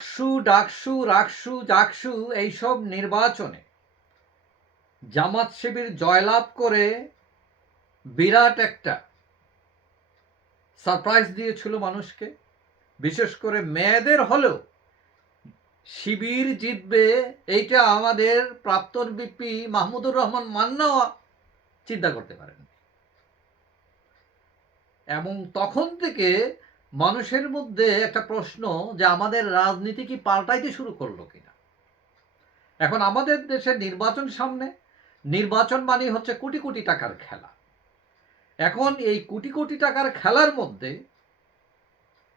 ডাকসু ডাকসু, রাকসু, জাকসু এইসব নির্বাচনে জামাত শিবির জয়লাভ করে বিরাট একটা সারপ্রাইজ দিয়েছিল মানুষকে। বিশেষ করে মেয়েদের হলেও শিবির জিতবে এইটা আমাদের প্রাক্তন বিপি মাহমুদুর রহমান মান্না চিন্তা করতে পারেন এবং তখন থেকে মানুষের মধ্যে একটা প্রশ্ন যে আমাদের রাজনীতি কি পাল্টাইতে শুরু করল কিনা? এখন আমাদের দেশে নির্বাচন সামনে, নির্বাচন মানে হচ্ছে কোটি কোটি টাকার খেলা। এখন এই কোটি কোটি টাকার খেলার মধ্যে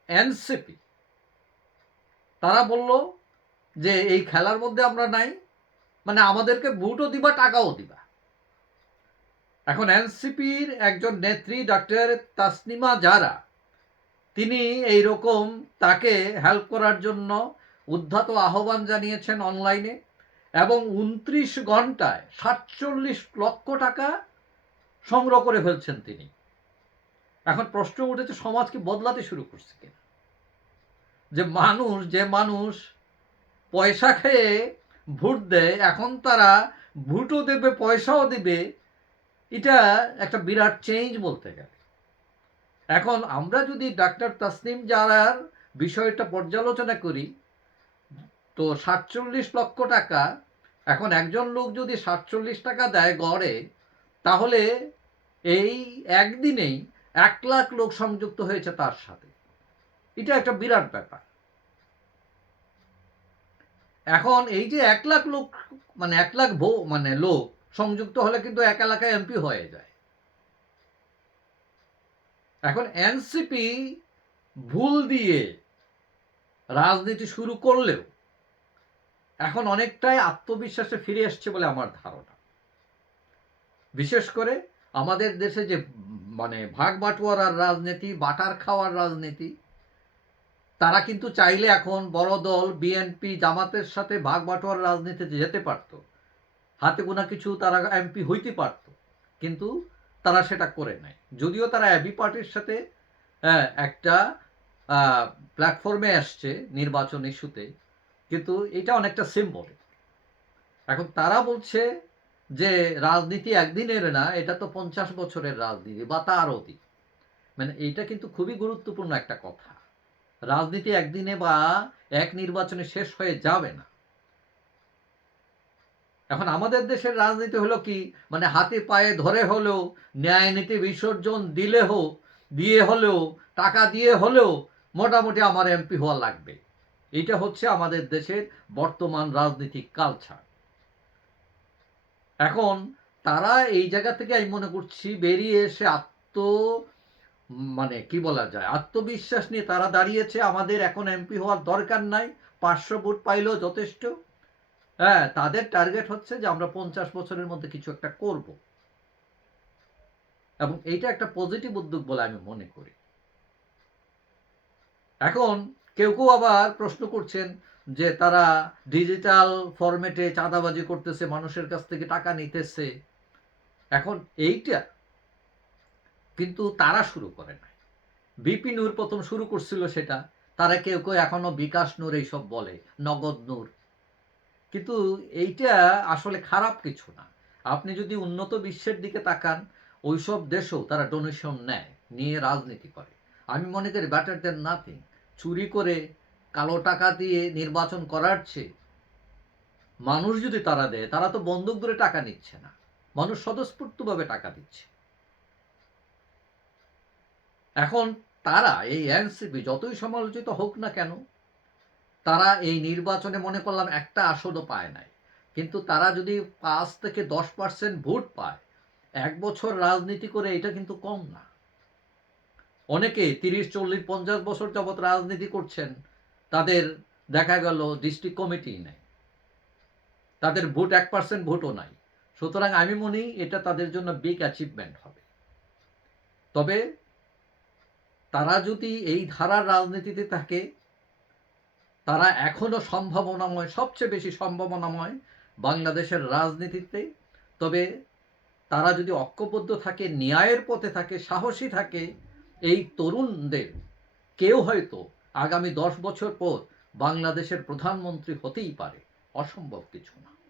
এনসিপি, তারা বলল যে এই খেলার মধ্যে আমরা নাই মানে আমাদেরকে ভোটও দিবা, টাকাও দিবা। এখন এনসিপির একজন নেত্রী ডক্টর তাসনিমা যারা তিনি এই রকম তাকে হেল্প করার জন্য উদ্ধত আহ্বান জানিয়েছেন অনলাইনে এবং উনত্রিশ ঘন্টায় সাতচল্লিশ লক্ষ টাকা সংগ্রহ করে ফেলছেন তিনি। এখন প্রশ্ন উঠেছে সমাজকে বদলাতে শুরু করছে কিনা? যে মানুষ যে মানুষ পয়সা খেয়ে ভোট দেয়, এখন তারা ভোটও দেবে, পয়সাও দেবে, এটা একটা বিরাট চেঞ্জ বলতে গেলে। এখন আমরা যদি ডাক্তার তাসনিম জারার বিষয়টা পর্যালোচনা করি, তো সাতচল্লিশ লক্ষ টাকা, এখন একজন লোক যদি সাতচল্লিশ টাকা দেয় গড়ে, তাহলে এই একদিনেই এক লাখ লোক সংযুক্ত হয়েছে তার সাথে। এটা একটা বিরাট ব্যাপার। এখন এই যে এক লাখ লোক মানে এক লাখ ভো মানে লোক সংযুক্ত হলে কিন্তু এক এলাকায় এমপি হয়ে যায়। এখন এনসিপি ভুল দিয়ে রাজনীতি শুরু করলেও এখন অনেকটাই আত্মবিশ্বাসে ফিরে এসছে বলে আমার ধারণা। বিশেষ করে আমাদের দেশে যে মানে ভাগ বাটোয়ারার রাজনীতি, বাটার খাওয়ার রাজনীতি, তারা কিন্তু চাইলে এখন বড় দল, বিএনপি, জামাতের সাথে ভাগ বাটোয়ার রাজনীতিতে যেতে পারত। হাতে গোনা কিছু তারা এমপি হইতে পারত। কিন্তু তারা সেটা করে নেয়। যদিও তারা অ্যাবি পার্টির সাথে হ্যাঁ, একটা প্ল্যাটফর্মে আসছে নির্বাচন ইস্যুতে কিন্তু এটা অনেকটা সিম্বলিক এখন তারা বলছে যে রাজনীতি একদিনের না এটা তো পঞ্চাশ বছরের রাজনীতি বা তার অধিক মানে এইটা কিন্তু খুবই গুরুত্বপূর্ণ একটা কথা। রাজনীতি একদিনে বা এক নির্বাচনে শেষ হয়ে যাবে না। এখন আমাদের দেশের রাজনীতি হলো কি? মানে হাতে পায়ে ধরে হলেও, ন্যায় নীতি বিসর্জন দিলে হোক দিয়ে হলেও, টাকা দিয়ে হলেও মোটামুটি আমার এমপি হওয়া লাগবে। এটা হচ্ছে আমাদের দেশের বর্তমান রাজনীতিক কালচার এখন তারা এই জায়গা থেকে আমি মনে করছি বেরিয়ে এসে আত্ম মানে কি বলা যায়, আত্মবিশ্বাস নিয়ে তারা দাঁড়িয়েছে। আমাদের এখন এমপি হওয়ার দরকার নাই। পাঁচশো ভোট পাইলেও যথেষ্ট। হ্যাঁ তাদের টার্গেট হচ্ছে যে আমরা পঞ্চাশ বছরের মধ্যে কিছু একটা করব। এবং এইটা একটা পজিটিভ উদ্যোগ বলে আমি মনে করি। এখন কেউ কেউ আবার প্রশ্ন করছেন যে তারা ডিজিটাল ফরম্যাটে চাঁদাবাজি করতেছে, মানুষের কাছ থেকে টাকা নিতেছে। এখন এইটা কিন্তু তারা শুরু করে নাই। বিপি নূর প্রথম শুরু করছিল সেটা। তারা কেউ কেউ এখনও বিকাশ নূর এইসব বলে, নগদ নূর কিন্তু এইটা আসলে খারাপ কিছু না। আপনি যদি উন্নত বিশ্বের দিকে তাকান, ওইসব দেশও তারা ডোনেশন নেয়, নিয়ে রাজনীতি করে। আমি মনে করি ব্যাটার দেন নাথিং চুরি করে কালো টাকা দিয়ে নির্বাচন করার চেয়ে মানুষ যদি তারা দেয়, তারা তো বন্দুক ধরে টাকা নিচ্ছে না। মানুষ স্বতঃস্ফূর্তভাবে টাকা দিচ্ছে। এখন তারা এই এনসিপি যতই সমালোচিত হোক না কেন তারা এই নির্বাচনে মনে করলাম একটা আসনও পায় নাই। কিন্তু তারা যদি পাঁচ থেকে দশ পার্সেন্ট ভোট পায়, এক বছর রাজনীতি করে এটা কিন্তু কম না। অনেকে তিরিশ, চল্লিশ, পঞ্চাশ বছর যাবৎ রাজনীতি করছেন, তাদের দেখা গেল ডিস্ট্রিক্ট কমিটি নেই। তাদের ভোট এক পার্সেন্ট ভোটও নাই। সুতরাং আমি মনে এটা তাদের জন্য বিগ অ্যাচিভমেন্ট হবে। তবে তারা যদি এই ধারার রাজনীতিতে থাকে তারা এখনও সম্ভাবনাময়, সবচেয়ে বেশি সম্ভাবনাময় বাংলাদেশের রাজনীতিতে। তবে তারা যদি ঐক্যবদ্ধ থাকে, ন্যায়ের পথে থাকে, সাহসী থাকে, এই তরুণদের কেউ হয়তো আগামী দশ বছর পর বাংলাদেশের প্রধানমন্ত্রী হতেই পারে। অসম্ভব কিছু না।